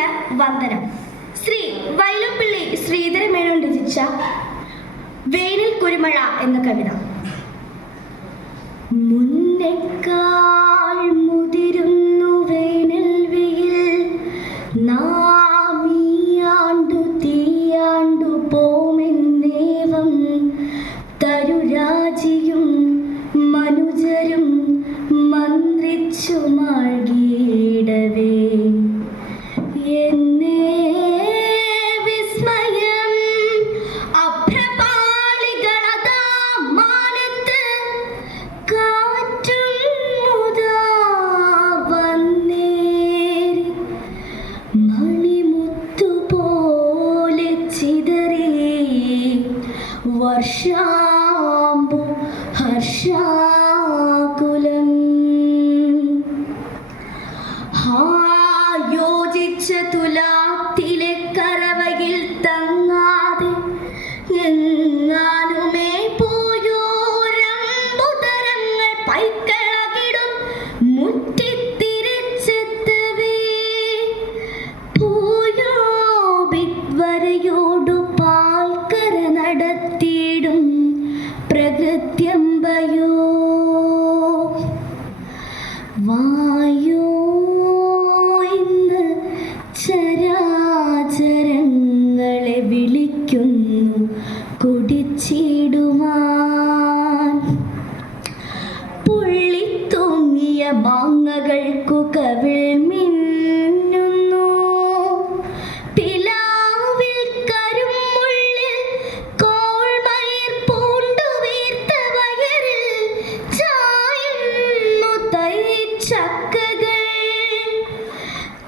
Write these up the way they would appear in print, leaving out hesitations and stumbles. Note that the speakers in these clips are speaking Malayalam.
മനസ്സിന് വന്ദനം. ശ്രീ വൈലപ്പിള്ളി ശ്രീധരമേനോൻ രചിച്ച വേനൽ കുരുമഴ എന്ന കവിത. മുന്നേക്കാൾ മുതിരുന്നു വേനൽ വെയിൽ, നാം ഈ ആണ്ടു തീയാണ്ടു പോമെന്നേവം തരുരാജിയും മനുജരും മന്ത്രിച്ചു മാർഗീടവേ. എന്നേ വിസ്മയം അഭ്രപാളികളതാ മാനത്ത്, കാറ്റും മുതാ വന്നേറി മണിമുത്തുപോലെ ചിതറി വർഷാംബു ഹർഷാകുലം. യോജിച്ച തുലാത്തിലെ കറവയിൽ തങ്ങാതെ എങ്ങാനുമേ പോയോരമ്പുതരങ്ങൾ പൈക്കളകിടും മുറ്റിത്തിരിച്ചെത്തവേ. പോയോ വിദ്വരയോടു പാൽക്കര നടത്തിയിടും പ്രകൃത്യമ്പയോ. വായോ ഇന്ന് ചരാചരങ്ങളെ വിളിക്കുന്നു കുടിച്ചിടുവാൻ. പുള്ളിത്തൂങ്ങിയ മാങ്ങകൾക്കു കവിൾ മിന്നുന്നു, പിലാവിൽ കരുമുള്ളിൽ കോൾമയിർ പൂണ്ടുവീർത്ത വയറിൽ ചായുന്നു തൈച്ചക്കകൾ.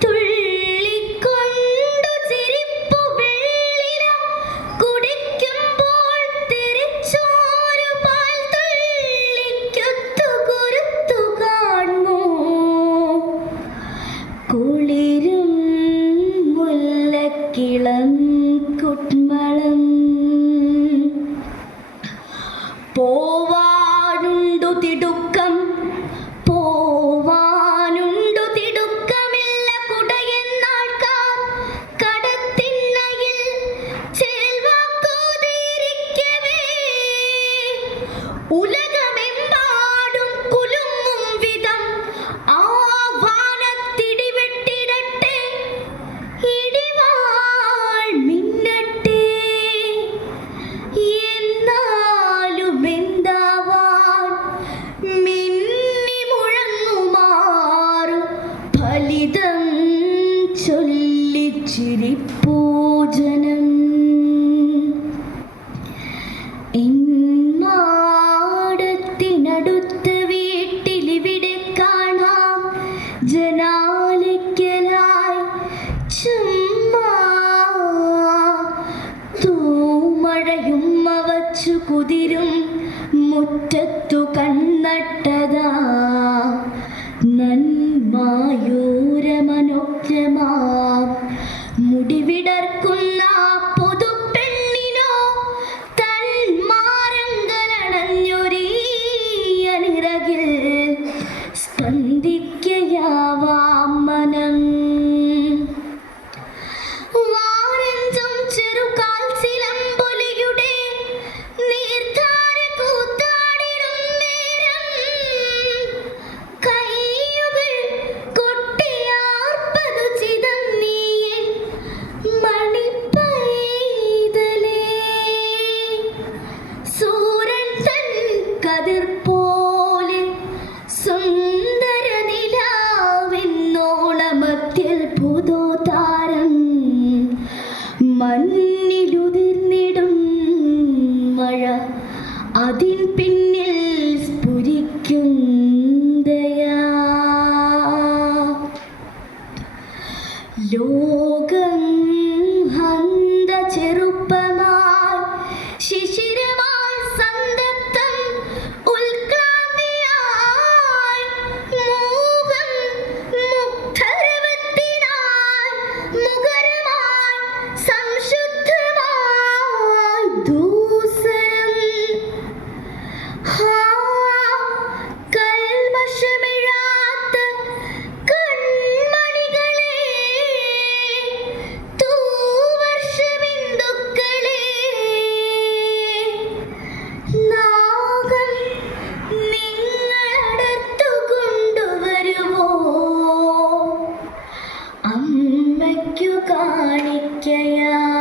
തുള്ളിക്കൊണ്ടു ചിരിപ്പു വെള്ളില കുടിക്കുമ്പോൾ തിരിച്ചോരു പാൽ തുള്ളിക്കൊത്തു കുരുത്തു കാണുന്നു. കുളിരും മുല്ലക്കിളം കുട്മളം പോവാനുണ്ടു തിടുക്കം, പോവാനുണ്ടു തിടുക്കമില്ല കുടയെന്നാൾക്കാർ കടത്തിണ്ണയിൽ ചേൽവാക്കോതിരിക്കവേ. ഉലകമെമ്പാടും കുലുങ്ങും വിധം ആ വാനത്തിടിവെട്ടിടട്ടെ, ഇടിവാൾ മിന്നട്ടെ. എന്നാലും എന്താവാൻ മിന്നി മുഴങ്ങുമാറു ഫലിതം ചൊല്ലിച്ചിരിപ്പൂ ജനം. മാടത്തിനടുത്ത വീട്ടിലിവിടെ കാണാം ജനാലയ്ക്കലായി ചുമ്മാ തൂമഴയും അവച്ചു കുതിരും മുറ്റത്തു കണ്ണട്ടതാ നന്മായൂരമനോജ്ഞമാ മുടിവിടർക്കുന്ന പുതുപ്പെണ്ണിനോ തന്മാരങ്കലണഞ്ഞൊരീ അണിറകിൽ സ്പന്ദിക്കയാവാം മനം. വാരഞ്ചും ചെറുകാൽ ചിലമ്പൊലിയുടെ നീർധാര കൂത്താടിടും നേരം കൈയുകൾ കൊട്ടിയാർപ്പതു ചിതന്നീയൻ മണിപ്പൈതലേ. സൂരൻ തൻ കതിർ പോലെ സുന്ദര നിലാവെന്നോണമത്തിൽ പുതുതാരം മഞ്ഞിലുതിർന്നിടും മഴ അതിൻ പിന്നിൽ സ്ഫുരിക്കും ദയാ. ലോകം ഹന്ത ചെറുപ്പമായി ശിശിരമായി സന്തപ്തം ഉത്ക്രാന്തിയായി മൂകം മുഗ്ധരവത്തിനായി മുഖരമായി സംശുദ്ധമായി ദൂസരം. കൽമഷമിഴാത്ത കൺമണികളെ കാണിക്കയായി